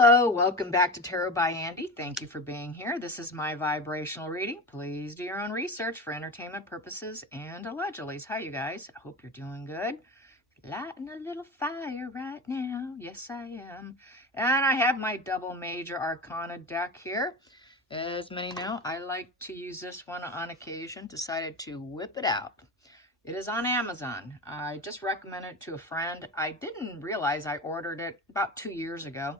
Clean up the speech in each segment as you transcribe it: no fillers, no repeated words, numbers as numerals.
Hello, welcome back to Tarot by Andy. Thank you for being here. This is my vibrational reading. Please do your own research for entertainment purposes and allegedly. Hi, you guys. I hope you're doing good. Lighting a little fire right now. Yes, I am. And I have my double major arcana deck here. As many know, I like to use this one on occasion. Decided to whip it out. It is on Amazon. I just recommended it to a friend. I didn't realize I ordered it about 2 years ago.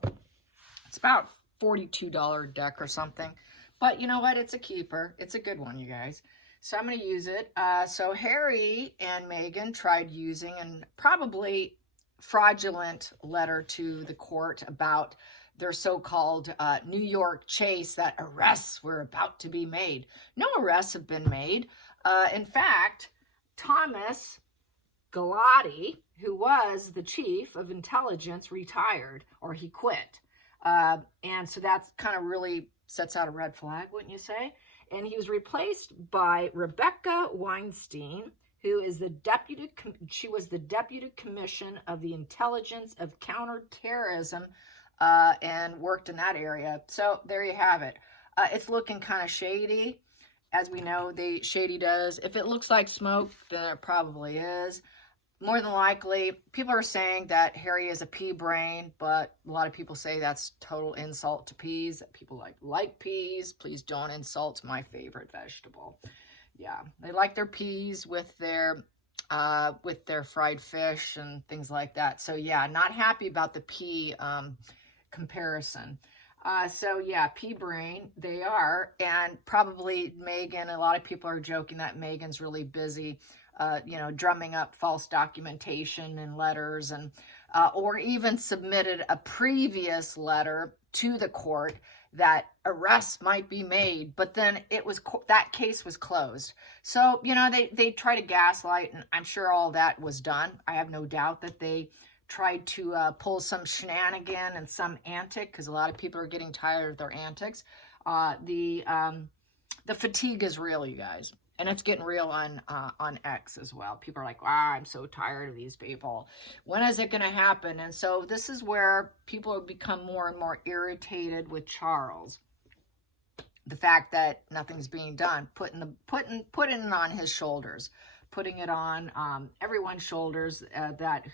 It's about $42 deck or something. But you know what? It's a keeper. It's a good one, you guys. So I'm going to use it. So Harry and Meghan tried using a probably fraudulent letter to the court about their so-called New York chase that arrests were about to be made. No arrests have been made. In fact, Thomas Galati, who was the chief of intelligence, retired, or he quit. And so that's kind of really sets out a red flag, wouldn't you say? And he was replaced by Rebecca Weinstein, who is she was the deputy commission of the Intelligence of Counterterrorism, and worked in that area. So there you have it. It's looking kind of shady. As we know, shady does. If it looks like smoke, then it probably is. More than likely, people are saying that Harry is a pea brain, but a lot of people say that's total insult to peas. That people like peas. Please don't insult my favorite vegetable. Yeah, they like their peas with their fried fish and things like that. So yeah, not happy about the pea comparison. So yeah, pea brain, they are. And probably Meghan, a lot of people are joking that Meghan's really busy, drumming up false documentation and letters, and or even submitted a previous letter to the court that arrests might be made, but then that case was closed. So, they try to gaslight, and I'm sure all that was done. I have no doubt that they tried to pull some shenanigan and some antic, because a lot of people are getting tired of their antics. The fatigue is real, you guys. And it's getting real on X as well. People are like, wow, I'm so tired of these people. When is it going to happen? And so this is where people have become more and more irritated with Charles. The fact that nothing's being done, putting it on his shoulders, putting it on everyone's shoulders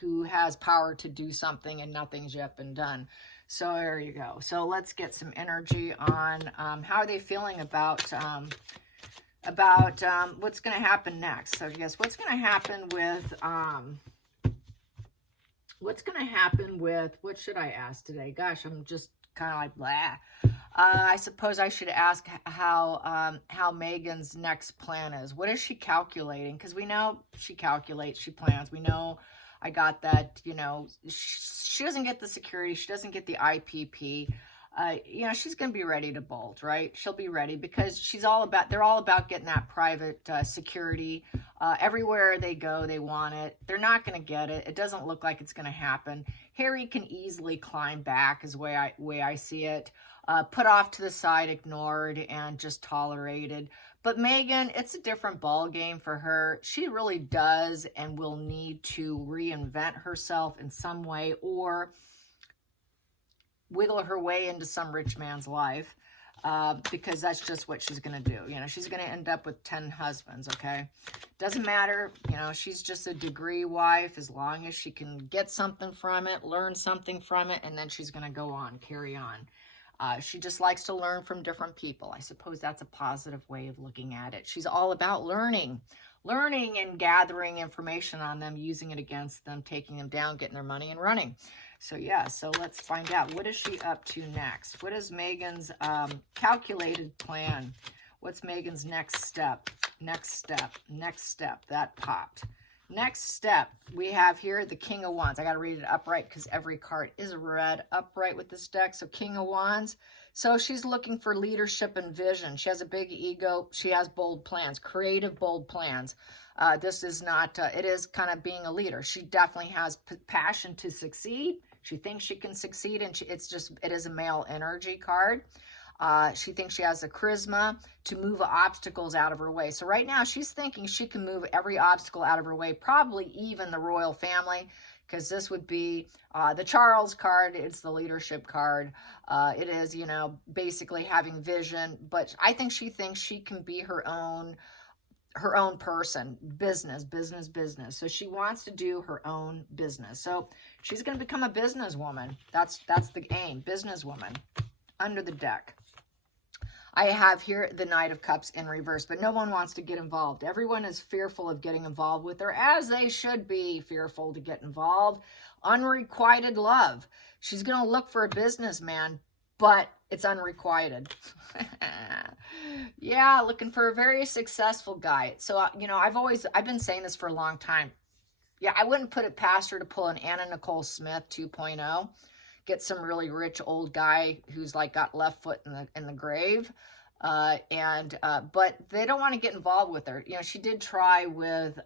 who has power to do something, and nothing's yet been done. So there you go. So let's get some energy on how are they feeling about what's going to happen next. So yes, what's going to happen with what should I ask today? Gosh, I'm just kind of like blah. I suppose I should ask how Meghan's next plan is. What is she calculating? Because we know she calculates, she plans. We know I got that, she doesn't get the security, she doesn't get the IPP. She's going to be ready to bolt, right? She'll be ready because they're all about getting that private security. Everywhere they go, they want it. They're not going to get it. It doesn't look like it's going to happen. Harry can easily climb back is the way I see it. Put off to the side, ignored, and just tolerated. But Meghan, it's a different ball game for her. She really does and will need to reinvent herself in some way, or wiggle her way into some rich man's life, because that's just what she's going to do. She's going to end up with 10 husbands, okay? Doesn't matter. She's just a degree wife as long as she can get something from it, learn something from it, and then she's going to go on, carry on. She just likes to learn from different people. I suppose that's a positive way of looking at it. She's all about learning and gathering information on them, using it against them, taking them down, getting their money and running. So yeah, so let's find out. What is she up to next? What is Meghan's calculated plan? What's Meghan's next step? Next step. That popped. Next step, we have here the King of Wands. I got to read it upright because every card is read upright with this deck. So King of Wands. So she's looking for leadership and vision. She has a big ego. She has bold plans, creative, bold plans. This is not, it is kind of being a leader. She definitely has passion to succeed. She thinks she can succeed, and it is a male energy card. She thinks she has the charisma to move obstacles out of her way. So right now she's thinking she can move every obstacle out of her way, probably even the royal family. because this would be the Charles card. It's the leadership card. It is, you know, basically having vision, but I think she thinks she can be her own person, business. So she wants to do her own business. So she's going to become a businesswoman. That's the aim, businesswoman. Under the deck, I have here the Knight of Cups in reverse, but no one wants to get involved. Everyone is fearful of getting involved with her, as they should be fearful to get involved. Unrequited love. She's going to look for a businessman, but it's unrequited. Yeah, looking for a very successful guy. So, you know, I've been saying this for a long time. Yeah, I wouldn't put it past her to pull an Anna Nicole Smith 2.0. Get some really rich old guy who's like got left foot in the grave. But they don't want to get involved with her. You know, she did try with,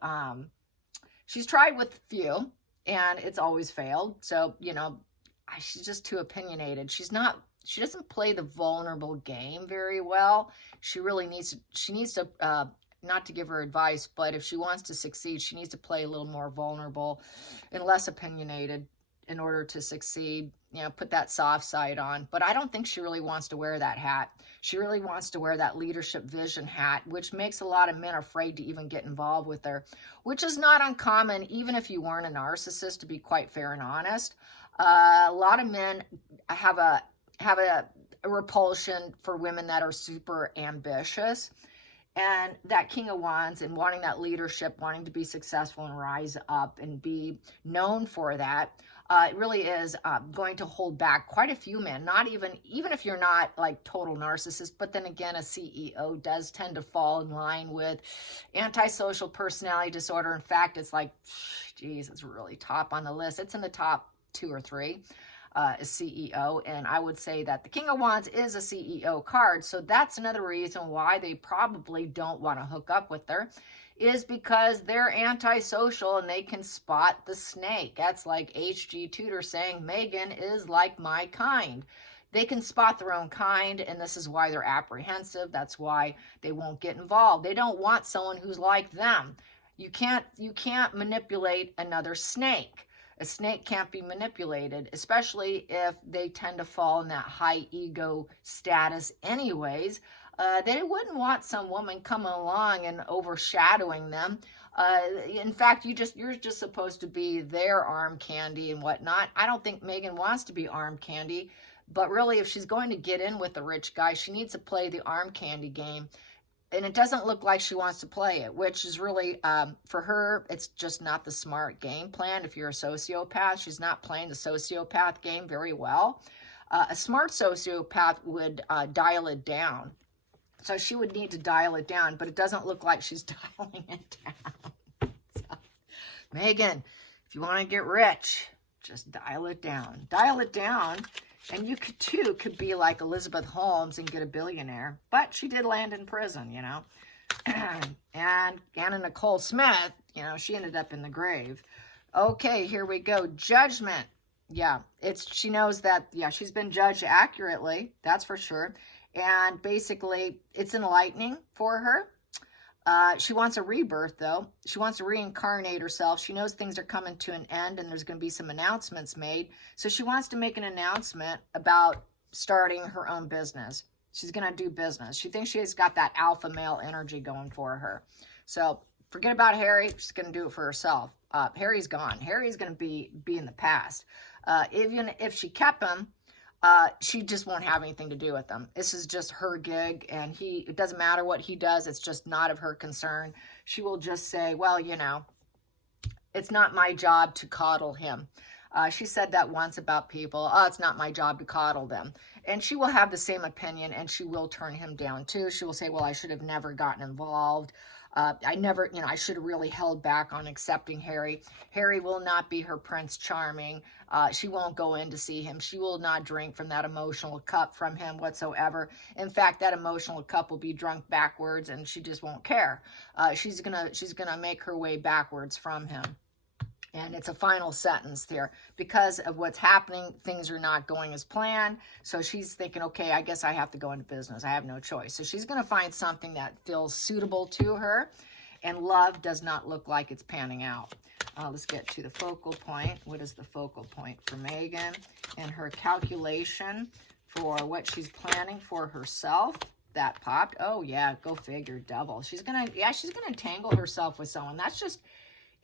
she's tried with few, and it's always failed. So, you know, she's just too opinionated. She doesn't play the vulnerable game very well. She needs to, not to give her advice, but if she wants to succeed, she needs to play a little more vulnerable and less opinionated in order to succeed. You know, put that soft side on. But I don't think she really wants to wear that hat. She really wants to wear that leadership vision hat, which makes a lot of men afraid to even get involved with her, which is not uncommon, even if you weren't a narcissist, to be quite fair and honest. A lot of men have a repulsion for women that are super ambitious. And that King of Wands and wanting that leadership, wanting to be successful and rise up and be known for that, it really is going to hold back quite a few men. Not even if you're not like total narcissist, but then again, a CEO does tend to fall in line with antisocial personality disorder. In fact, it's like, geez, it's really top on the list. It's in the top 2 or 3. CEO, and I would say that the King of Wands is a CEO card, so that's another reason why they probably don't want to hook up with her, is because they're antisocial and they can spot the snake. That's like H.G. Tudor saying, Meghan is like my kind. They can spot their own kind, and this is why they're apprehensive. That's why they won't get involved. They don't want someone who's like them. You can't manipulate another snake. A snake can't be manipulated, especially if they tend to fall in that high ego status anyways. They wouldn't want some woman coming along and overshadowing them. In fact, you're just supposed to be their arm candy and whatnot. I don't think Meghan wants to be arm candy, but really if she's going to get in with a rich guy, she needs to play the arm candy game. And it doesn't look like she wants to play it, which is really, for her, it's just not the smart game plan. If you're a sociopath, she's not playing the sociopath game very well. A smart sociopath would dial it down. So she would need to dial it down, but it doesn't look like she's dialing it down. So, Meghan, if you want to get rich, just dial it down. Dial it down. And you could be like Elizabeth Holmes and get a billionaire. But she did land in prison, you know. And Anna Nicole Smith, you know, she ended up in the grave. Okay, here we go. Judgment. Yeah, she knows that, yeah, she's been judged accurately. That's for sure. And basically, it's enlightening for her. She wants a rebirth, though. She wants to reincarnate herself. She knows things are coming to an end and there's going to be some announcements made. So she wants to make an announcement about starting her own business. She's going to do business. She thinks she's got that alpha male energy going for her. So forget about Harry. She's going to do it for herself. Harry's gone. Harry's going to be in the past. Even if she kept him, she just won't have anything to do with them. This is just her gig, and it doesn't matter what he does. It's just not of her concern. She will just say, well, you know, it's not my job to coddle him. She said that once about people. Oh, it's not my job to coddle them. And she will have the same opinion, and she will turn him down too. She will say, well, I should have never gotten involved. I should have really held back on accepting Harry. Harry will not be her Prince Charming. She won't go in to see him. She will not drink from that emotional cup from him whatsoever. In fact, that emotional cup will be drunk backwards, and she just won't care. She's gonna make her way backwards from him. And it's a final sentence there. Because of what's happening, things are not going as planned. So she's thinking, okay, I guess I have to go into business. I have no choice. So she's going to find something that feels suitable to her. And love does not look like it's panning out. Let's get to the focal point. What is the focal point for Meghan and her calculation for what she's planning for herself? That popped. Oh yeah, go figure, devil. She's gonna entangle herself with someone. That's just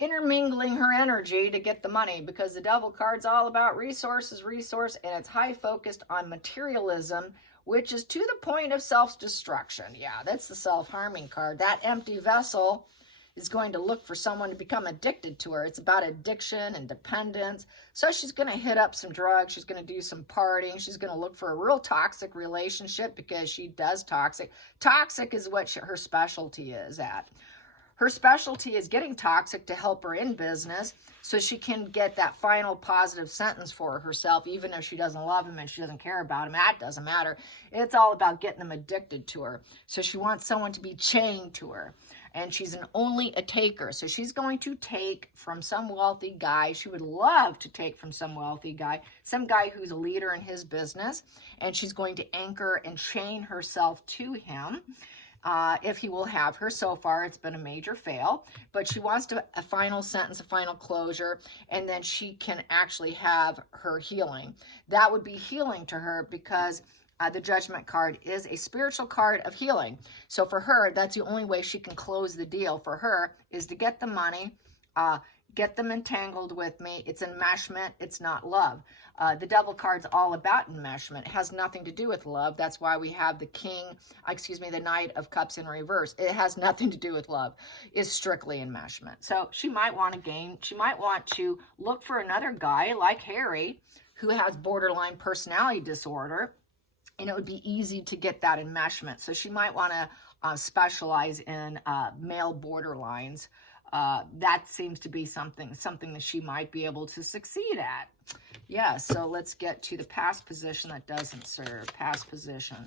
intermingling her energy to get the money, because the devil card's all about resources, and it's high focused on materialism, which is to the point of self-destruction. Yeah, that's the self-harming card. That empty vessel is going to look for someone to become addicted to her. It's about addiction and dependence. So she's going to hit up some drugs. She's going to do some partying. She's going to look for a real toxic relationship, because she does toxic. Toxic is what her specialty is at. Her specialty is getting toxic to help her in business, so she can get that final positive sentence for herself, even if she doesn't love him and she doesn't care about him. That doesn't matter. It's all about getting them addicted to her. So she wants someone to be chained to her. And she's only a taker. So she's going to take from some wealthy guy. She would love to take from some wealthy guy, some guy who's a leader in his business. And she's going to anchor and chain herself to him. If he will have her. So far, it's been a major fail, but she wants a final sentence, a final closure, and then she can actually have her healing. That would be healing to her, because the Judgment card is a spiritual card of healing. So for her, that's the only way she can close the deal. For her is to get the money, get them entangled with me. It's enmeshment. It's not love. The devil card's all about enmeshment. It has nothing to do with love. That's why we have the Knight of Cups in reverse. It has nothing to do with love. It's strictly enmeshment. So she might want to look for another guy like Harry, who has borderline personality disorder, and it would be easy to get that enmeshment. So she might want to specialize in male borderlines. That seems to be something that she might be able to succeed at. Yeah, so let's get to the past position that doesn't serve. Past position.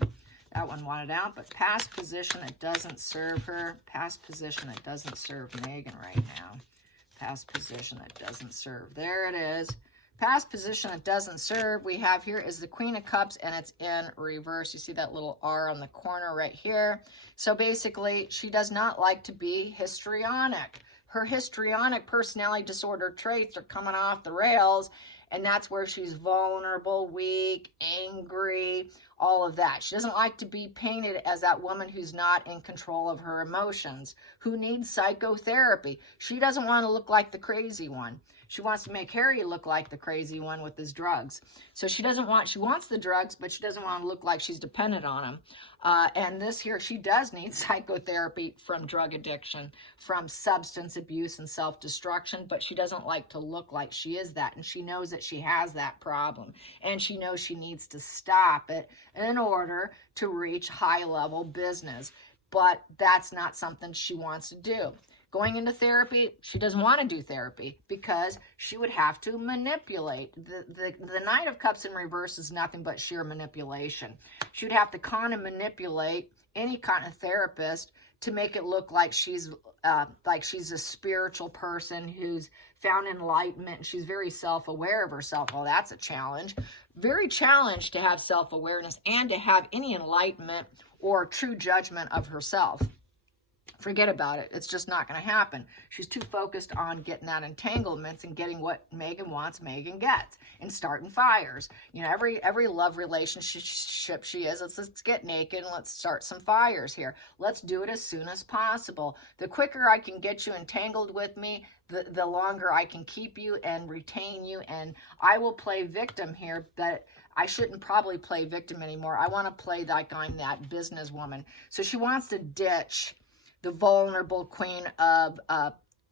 That one wanted out, but past position that doesn't serve her. Past position that doesn't serve Meghan right now. Past position that doesn't serve. There it is. Past position that doesn't serve, we have here is the Queen of Cups, and it's in reverse. You see that little R on the corner right here. So basically, she does not like to be histrionic. Her histrionic personality disorder traits are coming off the rails, and that's where she's vulnerable, weak, angry, all of that. She doesn't like to be painted as that woman who's not in control of her emotions, who needs psychotherapy. She doesn't want to look like the crazy one. She wants to make Harry look like the crazy one with his drugs. So she wants the drugs, but she doesn't want to look like she's dependent on them. And this here, she does need psychotherapy from drug addiction, from substance abuse and self-destruction, but she doesn't like to look like she is that. And she knows that she has that problem. And she knows she needs to stop it in order to reach high-level business. But that's not something she wants to do. Going into therapy, she doesn't want to do therapy, because she would have to manipulate. The Knight of Cups in reverse is nothing but sheer manipulation. She would have to kind of manipulate any kind of therapist to make it look like she's a spiritual person who's found enlightenment, and she's very self-aware of herself. Well, that's a challenge. Very challenged to have self-awareness and to have any enlightenment or true judgment of herself. Forget about it. It's just not going to happen. She's too focused on getting that entanglements and getting what Meghan wants, Meghan gets, and starting fires. You know, every love relationship she is, let's get naked and let's start some fires here. Let's do it as soon as possible. The quicker I can get you entangled with me, the longer I can keep you and retain you, and I will play victim here, but I shouldn't probably play victim anymore. I want to play like I'm that businesswoman. So she wants to ditch the vulnerable Queen of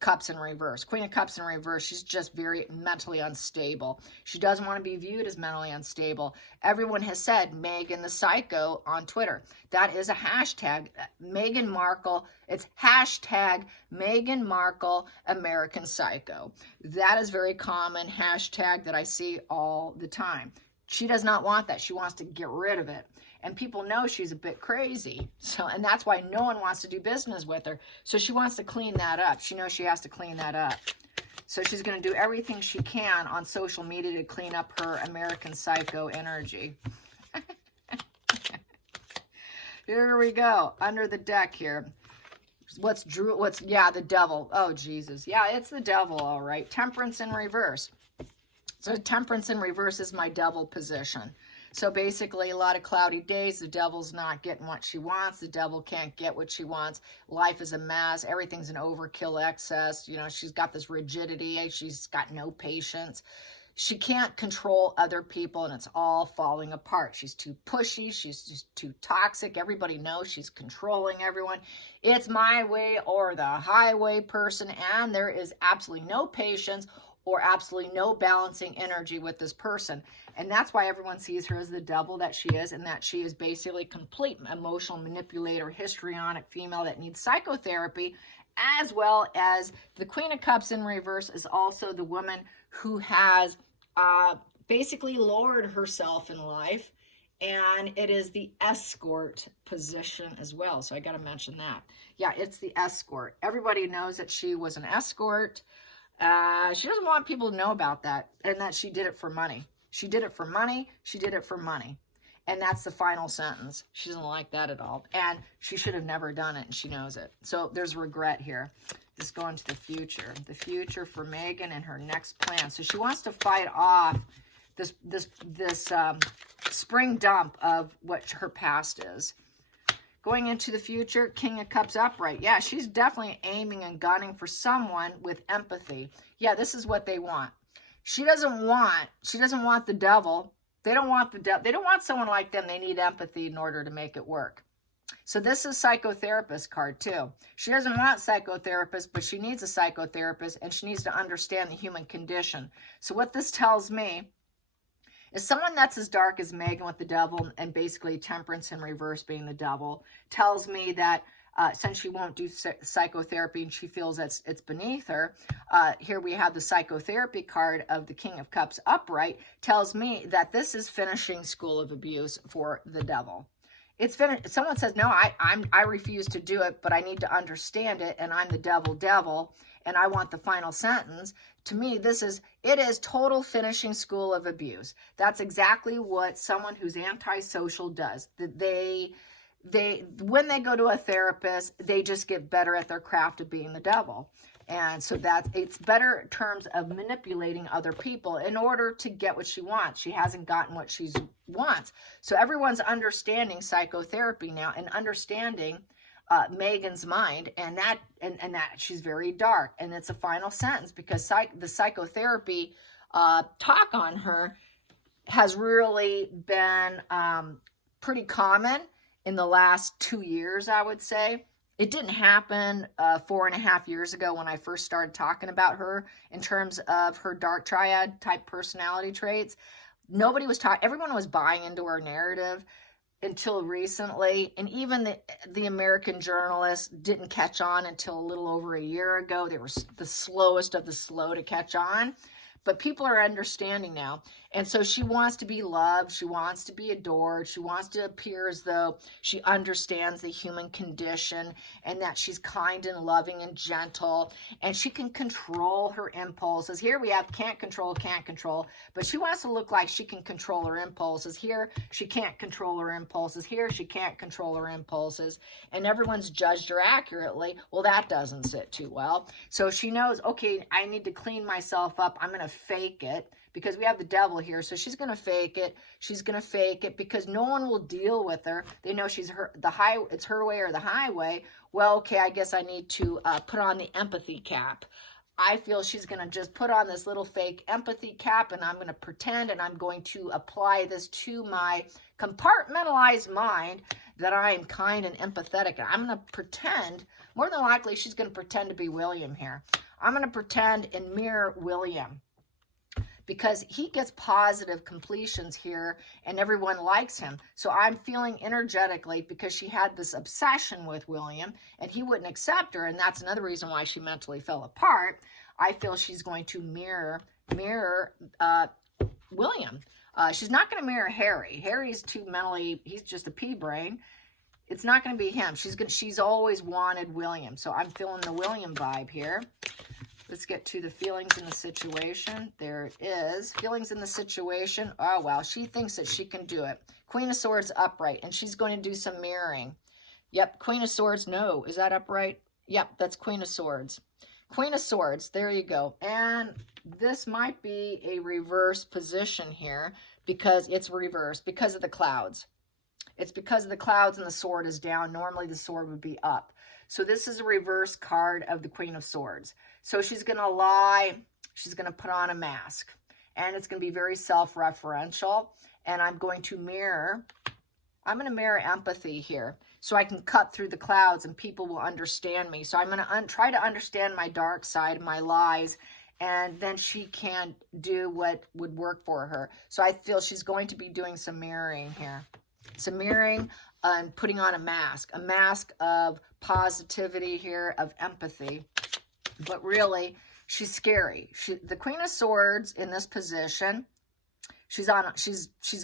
Cups in reverse. Queen of Cups in reverse, she's just very mentally unstable. She doesn't want to be viewed as mentally unstable. Everyone has said Meghan the Psycho on Twitter. That is a hashtag. Meghan Markle, it's hashtag Meghan Markle American Psycho. That is very common hashtag that I see all the time. She does not want that. She wants to get rid of it. And people know she's a bit crazy. And that's why no one wants to do business with her. So she wants to clean that up. She knows she has to clean that up. So she's going to do everything she can on social media to clean up her American Psycho energy. Here we go. Under the deck here. Yeah, the devil. Oh, Jesus. Yeah, it's the devil, all right. Temperance in reverse. So temperance in reverse is my devil position. So basically, a lot of cloudy days, the devil's not getting what she wants. The devil can't get what she wants. Life is a mess. Everything's an overkill excess. You know, she's got this rigidity. She's got no patience. She can't control other people, and it's all falling apart. She's too pushy. She's just too toxic. Everybody knows she's controlling everyone. It's my way or the highway person, and there is absolutely no patience or absolutely no balancing energy with this person. And that's why everyone sees her as the devil that she is, and that she is basically complete emotional manipulator, histrionic female that needs psychotherapy, as well as the Queen of Cups in reverse is also the woman who has basically lowered herself in life, and it is the escort position as well. So I got to mention that. Yeah, it's the escort. Everybody knows that she was an escort. She doesn't want people to know about that, and that she did it for money. She did it for money. She did it for money. And that's the final sentence. She doesn't like that at all. And she should have never done it, and she knows it. So there's regret here. Let's go into the future. The future for Meghan and her next plan. So she wants to fight off this spring dump of what her past is. Going into the future, King of Cups upright. Yeah, she's definitely aiming and gunning for someone with empathy. Yeah, this is what they want. She doesn't want the devil. They don't want the devil. They don't want someone like them. They need empathy in order to make it work. So this is psychotherapist card too. She doesn't want psychotherapist, but she needs a psychotherapist, and she needs to understand the human condition. So what this tells me is someone that's as dark as Meghan with the devil, and basically temperance in reverse being the devil, tells me that since she won't do psychotherapy and she feels that it's beneath her, here we have the psychotherapy card of the King of Cups upright, tells me that this is finishing school of abuse for the devil. It's finished. Someone says, no, I refuse to do it, but I need to understand it, and I'm the devil, and I want the final sentence. To me, it is total finishing school of abuse. That's exactly what someone who's antisocial does. When they go to a therapist, they just get better at their craft of being the devil. And so it's better in terms of manipulating other people in order to get what she wants. She hasn't gotten what she wants. So everyone's understanding psychotherapy now and understanding Meghan's mind, and that she's very dark. And it's a final sentence because the psychotherapy talk on her has really been pretty common in the last 2 years, I would say. It didn't happen 4.5 years ago when I first started talking about her in terms of her dark triad type personality traits. Everyone was buying into her narrative until recently. And even the American journalists didn't catch on until a little over a year ago. They were the slowest of the slow to catch on. But people are understanding now. And so she wants to be loved. She wants to be adored. She wants to appear as though she understands the human condition and that she's kind and loving and gentle. And she can control her impulses. Here we have can't control. But she wants to look like she can control her impulses. Here, she can't control her impulses. Here, she can't control her impulses. And everyone's judged her accurately. Well, that doesn't sit too well. So she knows, okay, I need to clean myself up. I'm going to fake it. Because we have the devil here, so she's going to fake it. She's going to fake it because no one will deal with her. They know it's her way or the highway. Well, okay, I guess I need to put on the empathy cap. I feel she's going to just put on this little fake empathy cap, and I'm going to pretend, and I'm going to apply this to my compartmentalized mind that I am kind and empathetic. And I'm going to pretend, more than likely, she's going to pretend to be William here. I'm going to pretend and mirror William, because he gets positive completions here and everyone likes him. So I'm feeling energetically, because she had this obsession with William and he wouldn't accept her, and that's another reason why she mentally fell apart. I feel she's going to mirror William. She's not going to mirror Harry. Harry's too mentally, he's just a pea brain. It's not going to be him. She's always wanted William. So I'm feeling the William vibe here. Let's get to the feelings in the situation. There it is. Feelings in the situation. Oh, wow. She thinks that she can do it. Queen of Swords upright. And she's going to do some mirroring. Yep. Queen of Swords. No. Is that upright? Yep, that's Queen of Swords. Queen of Swords, there you go. And this might be a reverse position here because it's reversed because of the clouds. It's because of the clouds and the sword is down. Normally the sword would be up. So this is a reverse card of the Queen of Swords. So she's going to lie. She's going to put on a mask. And it's going to be very self-referential. And I'm going to mirror empathy here. So I can cut through the clouds and people will understand me. So I'm going to try to understand my dark side, my lies, and then she can do what would work for her. So I feel she's going to be doing some mirroring here. Some mirroring and putting on a mask of positivity here, of empathy. But really, she's scary. The Queen of Swords in this position, she's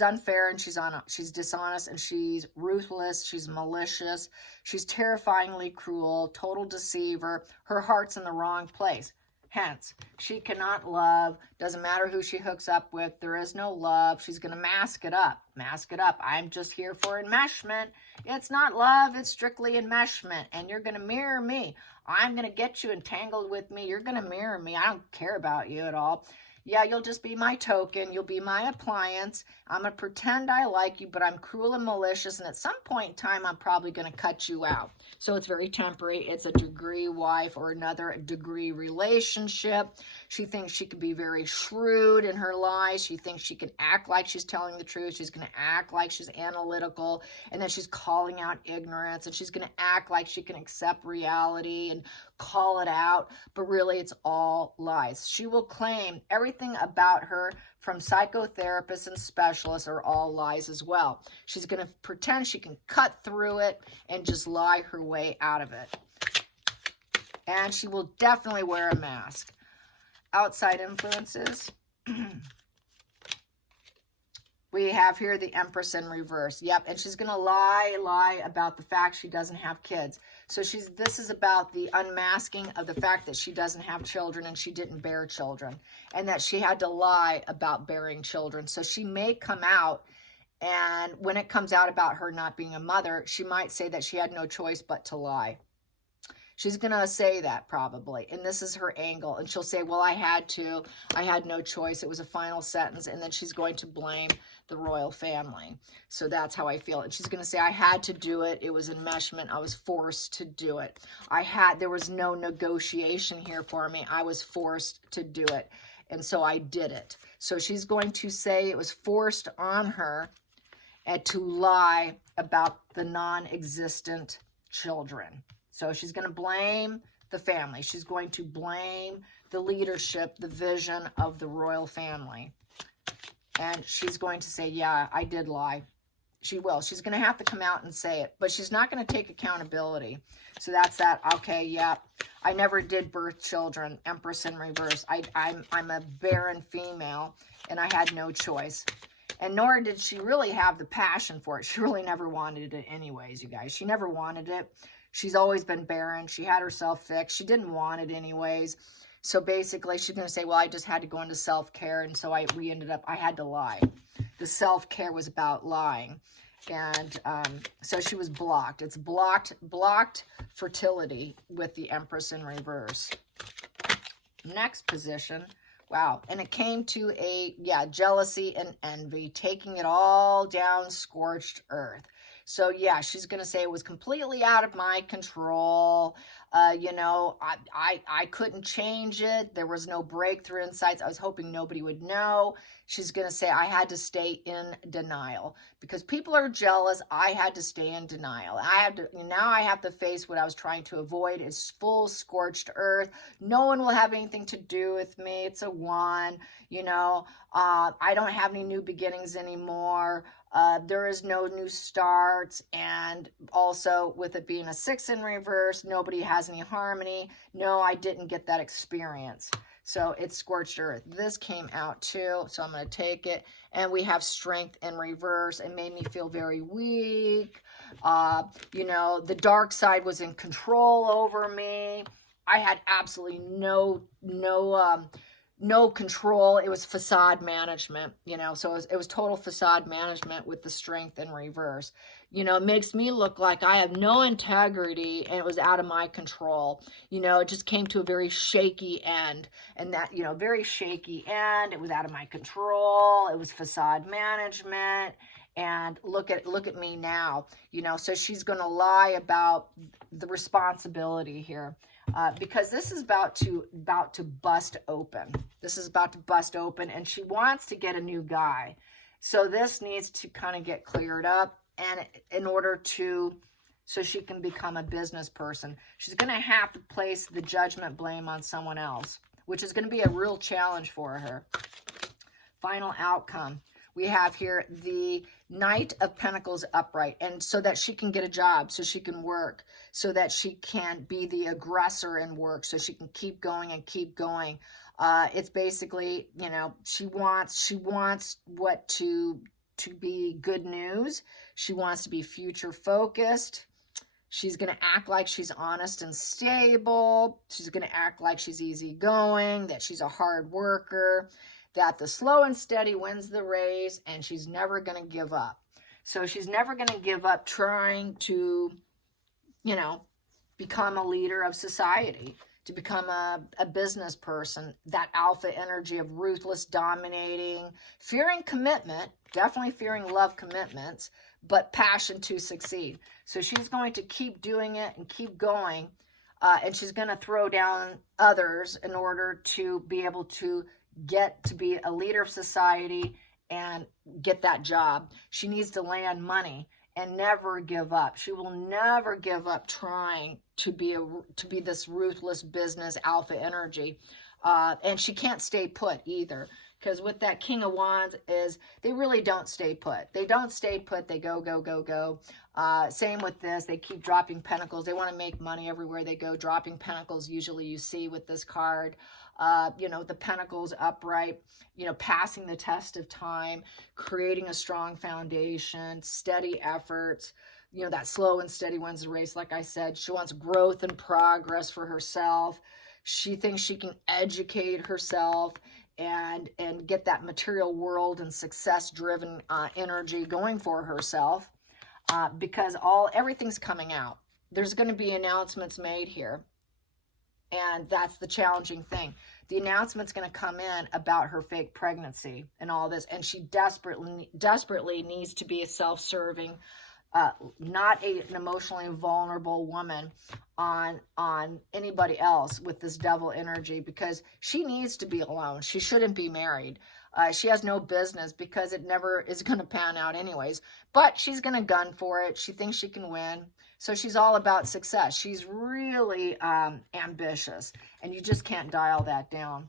unfair and she's dishonest and she's ruthless, she's malicious, she's terrifyingly cruel, total deceiver. Her heart's in the wrong place. Hence, she cannot love. Doesn't matter who she hooks up with. There is no love. She's going to mask it up. Mask it up. I'm just here for enmeshment. It's not love. It's strictly enmeshment. And you're going to mirror me. I'm going to get you entangled with me. You're going to mirror me. I don't care about you at all. Yeah, you'll just be my token. You'll be my appliance. I'm going to pretend I like you, but I'm cruel and malicious. And at some point in time, I'm probably going to cut you out. So it's very temporary. It's a degree wife or another degree relationship. She thinks she can be very shrewd in her lies. She thinks she can act like she's telling the truth. She's going to act like she's analytical. And then she's calling out ignorance. And she's going to act like she can accept reality and call it out. But really, it's all lies. She will claim everything about her from psychotherapists and specialists are all lies as well. She's going to pretend she can cut through it and just lie her way out of it. And she will definitely wear a mask. Outside influences. We have here the Empress in reverse. Yep, and she's going to lie about the fact she doesn't have kids. So this is about the unmasking of the fact that she doesn't have children and she didn't bear children. And that she had to lie about bearing children. So she may come out, and when it comes out about her not being a mother, she might say that she had no choice but to lie. She's going to say that probably. And this is her angle. And she'll say, well, I had to. I had no choice. It was a final sentence. And then she's going to blame the royal family. So that's how I feel. And she's going to say, I had to do it. It was enmeshment. I was forced to do it. There was no negotiation here for me. I was forced to do it. And so I did it. So she's going to say it was forced on her and to lie about the non-existent children. So she's going to blame the family. She's going to blame the leadership, the vision of the royal family. And she's going to say, yeah, I did lie. She will. She's going to have to come out and say it. But she's not going to take accountability. So that's that. Okay, yeah. I never did birth children. Empress in reverse. I'm a barren female, and I had no choice. And nor did she really have the passion for it. She really never wanted it anyways, you guys. She never wanted it. She's always been barren. She had herself fixed. She didn't want it anyways. So basically, she's going to say, well, I just had to go into self-care. And so I had to lie. The self-care was about lying. And so she was blocked. It's blocked fertility with the Empress in reverse. Next position. Wow. And it came to jealousy and envy, taking it all down scorched earth. So, yeah, she's going to say it was completely out of my control. I couldn't change it. There was no breakthrough insights. I was hoping nobody would know. She's going to say I had to stay in denial. Because people are jealous, I had to stay in denial. Now I have to face what I was trying to avoid is full scorched earth. No one will have anything to do with me. It's a one. I don't have any new beginnings anymore. There is no new starts, and also with it being a 6 in reverse, nobody has any harmony. No, I didn't get that experience. So it's scorched earth. This came out too, so I'm going to take it. And we have strength in reverse. It made me feel very weak. The dark side was in control over me. I had absolutely no no control. It was facade management, you know, so it was total facade management with the Strength in reverse. You know, it makes me look like I have no integrity and it was out of my control. You know, it just came to a very shaky end, and that, you know, very shaky end. It was out of my control. It was facade management. And look at me now, you know. So she's going to lie about the responsibility here. Because this is about to bust open. This is about to bust open, and she wants to get a new guy. So this needs to kind of get cleared up, and in order to, so she can become a business person, she's going to have to place the judgment blame on someone else, which is going to be a real challenge for her. Final outcome. We have here the Knight of Pentacles upright, and so that she can get a job, so she can work, so that she can be the aggressor and work, so she can keep going and keep going. It's basically, you know, she wants what to be good news. She wants to be future focused. She's going to act like she's honest and stable. She's going to act like she's easygoing, that she's a hard worker, that the slow and steady wins the race, and she's never going to give up. So she's never going to give up trying to, you know, become a leader of society, to become a business person, that alpha energy of ruthless, dominating, fearing commitment, definitely fearing love commitments, but passion to succeed. So she's going to keep doing it and keep going, and she's going to throw down others in order to be able to get to be a leader of society and get that job. She needs to land money and never give up. She will never give up trying to be this ruthless business alpha energy. And she can't stay put either, because with that King of Wands is they really don't stay put. They don't stay put. They go, go, go, go. Same with this. They keep dropping pentacles. They want to make money everywhere they go. Dropping pentacles usually you see with this card. You know, the pentacles upright, you know, passing the test of time, creating a strong foundation, steady efforts, you know, that slow and steady wins the race. Like I said, she wants growth and progress for herself. She thinks she can educate herself and get that material world and success-driven energy going for herself, because everything's coming out. There's going to be announcements made here. And that's the challenging thing. The announcement's going to come in about her fake pregnancy and all this. And she desperately needs to be a self-serving, not an emotionally vulnerable woman on anybody else with this devil energy, because she needs to be alone. She shouldn't be married. She has no business, because it never is going to pan out anyways. But she's going to gun for it. She thinks she can win. So she's all about success. She's really ambitious, and you just can't dial that down.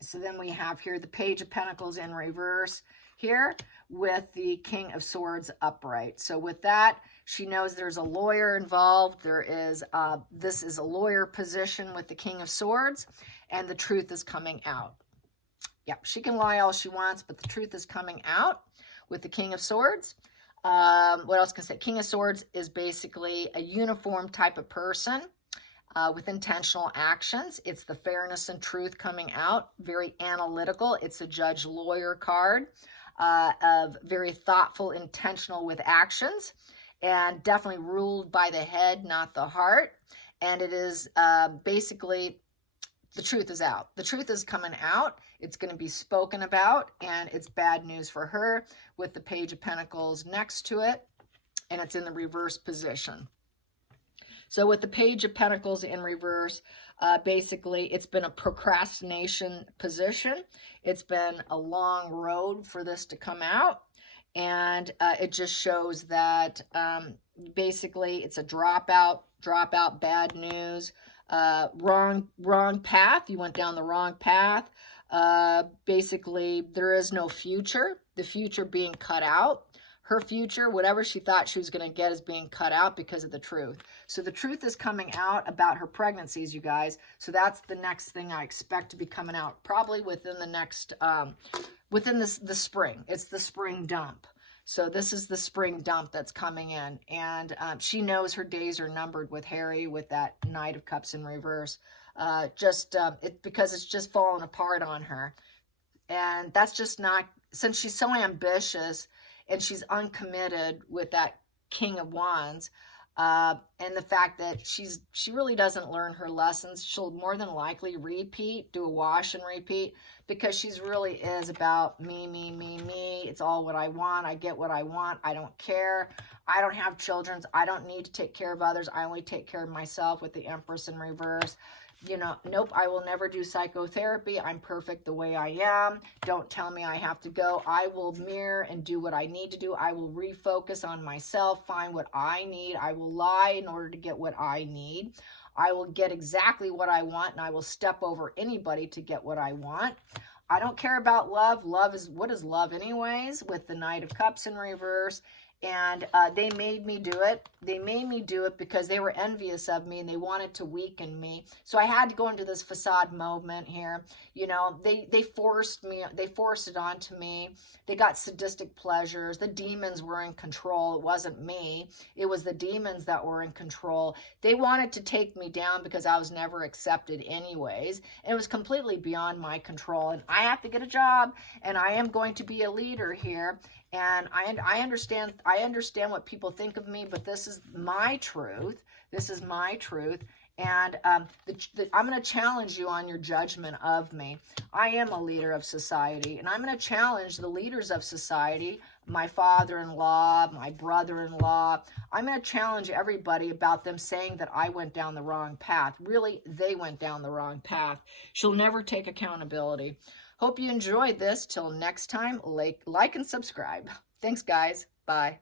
So then we have here the Page of Pentacles in reverse here with the King of Swords upright. So with that, she knows there's a lawyer involved. There is, this is a lawyer position with the King of Swords, and the truth is coming out. Yep, she can lie all she wants, but the truth is coming out with the King of Swords. What else can I say? King of Swords is basically a uniform type of person with intentional actions. It's the fairness and truth coming out. Very analytical. It's a judge-lawyer card of very thoughtful, intentional with actions, and definitely ruled by the head, not the heart. And it is basically, the truth is out. The truth is coming out. It's going to be spoken about, and it's bad news for her with the Page of Pentacles next to it, and it's in the reverse position. So with the Page of Pentacles in reverse, basically it's been a procrastination position. It's been a long road for this to come out, and it just shows that basically it's a dropout, bad news, wrong path. You went down the wrong path. Basically, there is no future. The future being cut out. Her future, whatever she thought she was going to get, is being cut out because of the truth. So the truth is coming out about her pregnancies, you guys. So that's the next thing I expect to be coming out, probably within the next, within the spring. It's the spring dump. So this is the spring dump that's coming in. And she knows her days are numbered with Harry, with that Knight of Cups in reverse. because it's just fallen apart on her. And that's just not, since she's so ambitious and she's uncommitted with that King of Wands, and the fact that she really doesn't learn her lessons. She'll more than likely do a wash and repeat, because she's really is about me, me, me, me. It's all what I want. I get what I want. I don't care. I don't have children. I don't need to take care of others. I only take care of myself, with the Empress in reverse. You know, nope, I will never do psychotherapy. I'm perfect the way I am. Don't tell me I have to go. I will mirror and do what I need to do. I will refocus on myself, find what I need. I will lie in order to get what I need. I will get exactly what I want, and I will step over anybody to get what I want. I don't care about love. Love is, what is love anyways, with the Knight of Cups in reverse. And they made me do it. They made me do it because they were envious of me and they wanted to weaken me. So I had to go into this facade movement here. You know, they forced me. They forced it onto me. They got sadistic pleasures. The demons were in control. It wasn't me. It was the demons that were in control. They wanted to take me down because I was never accepted anyways. And it was completely beyond my control. And I have to get a job, and I am going to be a leader here. And I understand what people think of me, but this is my truth. This is my truth. And I'm going to challenge you on your judgment of me. I am a leader of society, and I'm going to challenge the leaders of society, my father-in-law, my brother-in-law. I'm going to challenge everybody about them saying that I went down the wrong path. Really, they went down the wrong path. She'll never take accountability. Hope you enjoyed this. Till next time, like and subscribe. Thanks, guys. Bye.